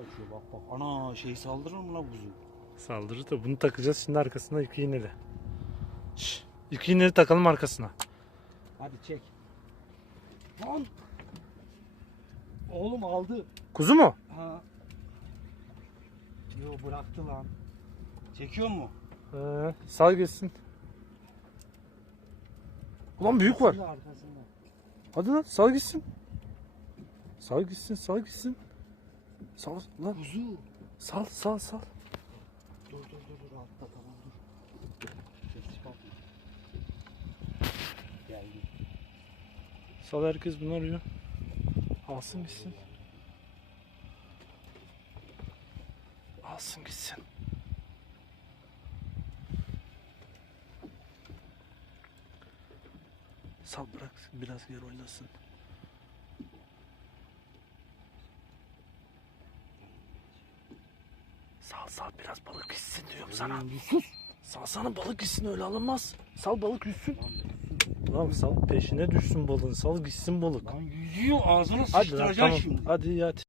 kaçıyor bak bak. Ana şey saldırır mı lan kuzu? Saldırır da bunu takacağız şimdi arkasına iki iğneli. Şş, iki iğneli takalım arkasına. Hadi çek. Lan. Oğlum aldı. Kuzu mu? Ha. Yo bıraktı lan. Çekiyor mu? Ee, sal gitsin. Ulan büyük var. Arkasında, Arkasında. Hadi lan sal gitsin. Sal gitsin sal gitsin. Sal lan Kuzu. sal sal sal. Dur dur dur dur altta tamam dur. Ses çıkartma. Geldi. Sal herkes bunu arıyor. Alsın gitsin. Alsın gitsin. Sal bırak biraz yer oynasın. Sal sal biraz balık gitsin diyorum sana. Sus. Salsana balık gitsin öyle alınmaz. Sal balık yüzsün. Lan sal peşine düşsün balığın. Sal gitsin balık. Lan yüzüyor ağzına Hadi lan tamam. şimdi. Hadi ya